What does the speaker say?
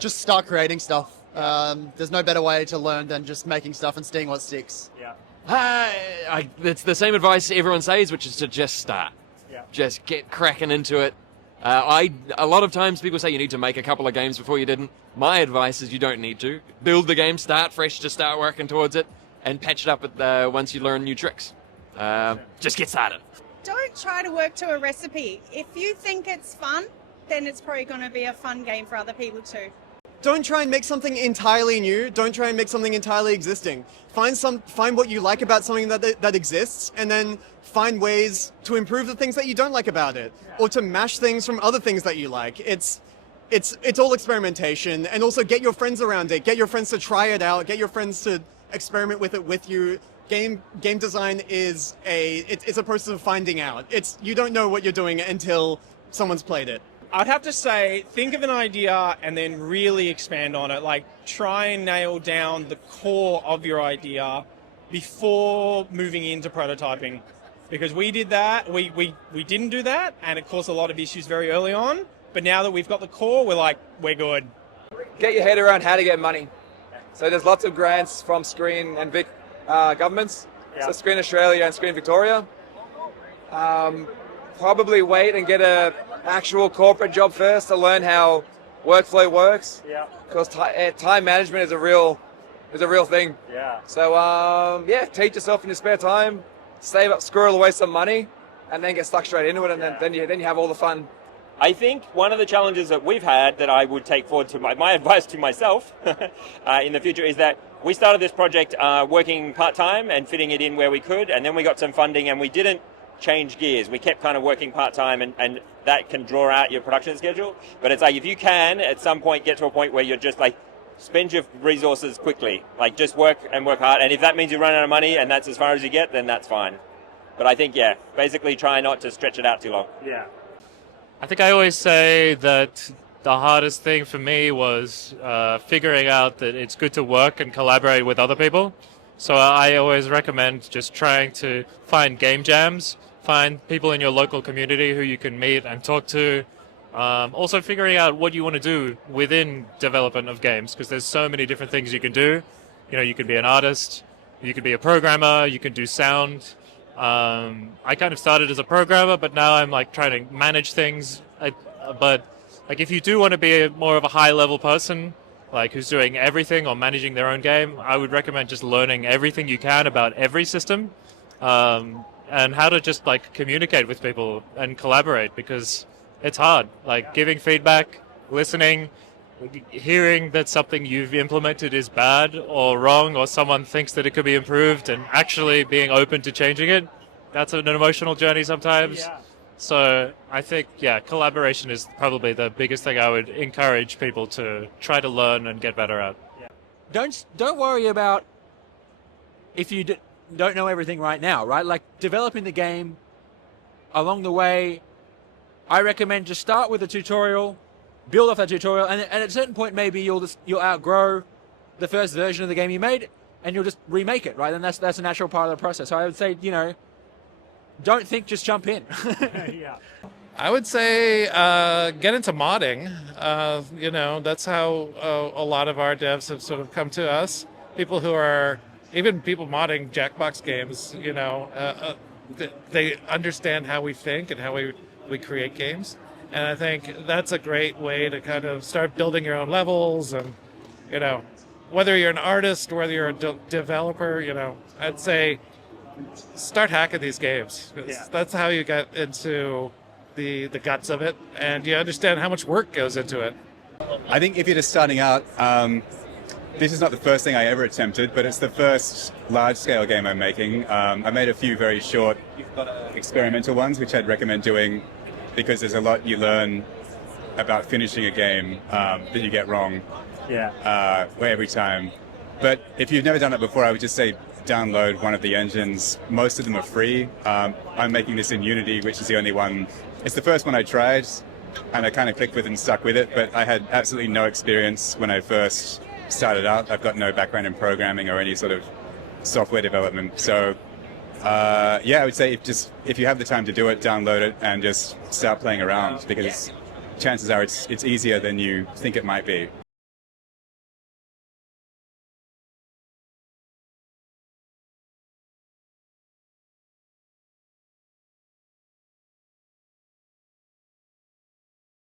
Just start creating stuff. There's no better way to learn than just making stuff and seeing what sticks. Yeah. It's the same advice everyone says, which is to just start. Yeah. Just get cracking into it. A lot of times people say you need to make a couple of games before you didn't. My advice is you don't need to. Build the game, start fresh, just start working towards it, and patch it up once you learn new tricks. Just get started. Don't try to work to a recipe. If you think it's fun, then it's probably going to be a fun game for other people too. Don't try and make something entirely new. Don't try and make something entirely existing. Find what you like about something that exists, and then find ways to improve the things that you don't like about it, or to mash things from other things that you like. It's all experimentation, and also get your friends around it. Get your friends to try it out. Get your friends to experiment with it with you. Game design is it's a process of finding out. You don't know what you're doing until someone's played it. I'd have to say, think of an idea and then really expand on it. Like, try and nail down the core of your idea before moving into prototyping. Because we did that, we didn't do that, and it caused a lot of issues very early on. But now that we've got the core, we're good. Get your head around how to get money. So there's lots of grants from Screen and Vic governments. Yeah. So Screen Australia and Screen Victoria. Probably wait and get a actual corporate job first to learn how workflow works. Yeah. Because time management is a real thing. Yeah. So teach yourself in your spare time, save up, squirrel away some money, and then get stuck straight into it, and then you have all the fun. I think one of the challenges that we've had that I would take forward to my advice to myself in the future is that we started this project working part-time and fitting it in where we could, and then we got some funding and we didn't change gears. We kept kind of working part-time, and that can draw out your production schedule. But it's like, if you can at some point get to a point where you're just like, spend your resources quickly, like just work hard. And if that means you run out of money and that's as far as you get, then that's fine. But I think, basically try not to stretch it out too long. Yeah. I think I always say that the hardest thing for me was figuring out that it's good to work and collaborate with other people. So I always recommend just trying to find game jams, find people in your local community who you can meet and talk to. Also figuring out what you want to do within development of games, because there's so many different things you can do. You know, you could be an artist, you could be a programmer, you can do sound. I kind of started as a programmer, but now I'm like trying to manage things. But like, if you do want to be more of a high level person, like who's doing everything or managing their own game, I would recommend just learning everything you can about every system, and how to just like communicate with people and collaborate, because it's hard. Like giving feedback, listening, hearing that something you've implemented is bad or wrong, or someone thinks that it could be improved, and actually being open to changing it. That's an emotional journey sometimes. Yeah. So I think, collaboration is probably the biggest thing I would encourage people to try to learn and get better at. Don't worry about if you don't know everything right now, right? Like developing the game along the way, I recommend just start with a tutorial, build off that tutorial, and at a certain point maybe you'll outgrow the first version of the game you made, and you'll just remake it, right? And that's a natural part of the process. So I would say, don't think, just jump in. Yeah. I would say get into modding. That's how a lot of our devs have sort of come to us. People who are, even people modding Jackbox games, they understand how we think and how we create games. And I think that's a great way to kind of start building your own levels. And, whether you're an artist, whether you're a developer, I'd say start hacking these games. That's how you get into the guts of it, and you understand how much work goes into it. I think if you're just starting out, this is not the first thing I ever attempted, but it's the first large-scale game I'm making. I made a few very short experimental ones, which I'd recommend doing, because there's a lot you learn about finishing a game that you get wrong every time. But if you've never done it before, I would just say download one of the engines. Most of them are free. I'm making this in Unity, which is the only one. It's the first one I tried, and I kind of clicked with it and stuck with it, but I had absolutely no experience when I first started out. I've got no background in programming or any sort of software development. So I would say if you have the time to do it, download it and just start playing around, because chances are it's easier than you think it might be.